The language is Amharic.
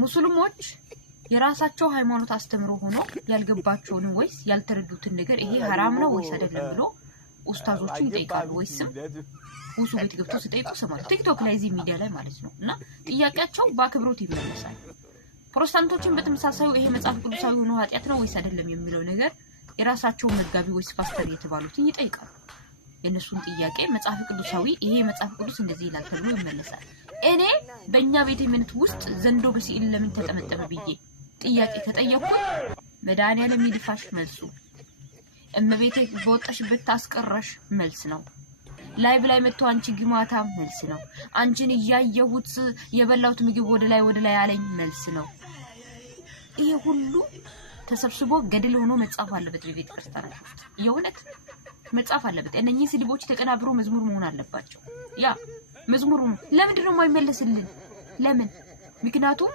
ሙስሊሞች የራሳቸው ሃይማኖት አስተምሮ ሆኖ ያልገባቸውን ወይስ ያልተረዱትን ነገር ይሄ حرام ነው ወይስ አይደለም ብሎ ኡስታዞችን ይጠይቃሉ ወይስም ሁሱ ቤት ገብቶ ሲጠይቁ ሰማሉ ቲክቶክ ላይ እዚህ ሚዲያ ላይ ማለት ነው እና ጥያቄያቸው በአክብሮት ይመለሳል ፕሮቴስታንቶችን በተመሳሳዩ ይሄ መጽሐፍ ቅዱሳዊ ሆኖ ኃጢያት ነው ወይስ አይደለም የሚለው ነገር የራሳቸው መጋቢ ወይስ ፓስተር የተባሉትን ይጠይቃሉ የነሱን ጥያቄ መጽሐፍ ቅዱሳዊ ይሄ መጽሐፍ ቅዱስ እንደዚህ ይላል ተብሎ ይመለሳል እኔ በእኛ ቤተ እምነት ውስጥ ዘንዶ በሲል ለምን ተጠመጠመ ብዬ ጥያቄ ከጠየቅኩ መድኃኒዓለም ይድፋሽ መልሱ እመቤቴ በወጣሽበት ታስቀረሽ መልስ ነው ላይቭ ላይ መጥቶ አንቺ ግማታ መልስ ነው አንቺን ያያየሁት የበላውት ምግብ ወደ ላይ አለኝ መልስ ነው ይሄ ሁሉ ተሰብስቦ ገድል ሆኖ መጻፍ አለበት በቤተ ክርስቲያን ውስጥ የእውነት መጻፍ አለበት እነኚህ ስሊቦች ተቀናብሮ መዝሙር መሆን አለባቸው ያ መዝሙሩ ለምንድን ነው የማይመለስልን ለምን ምክንያቱም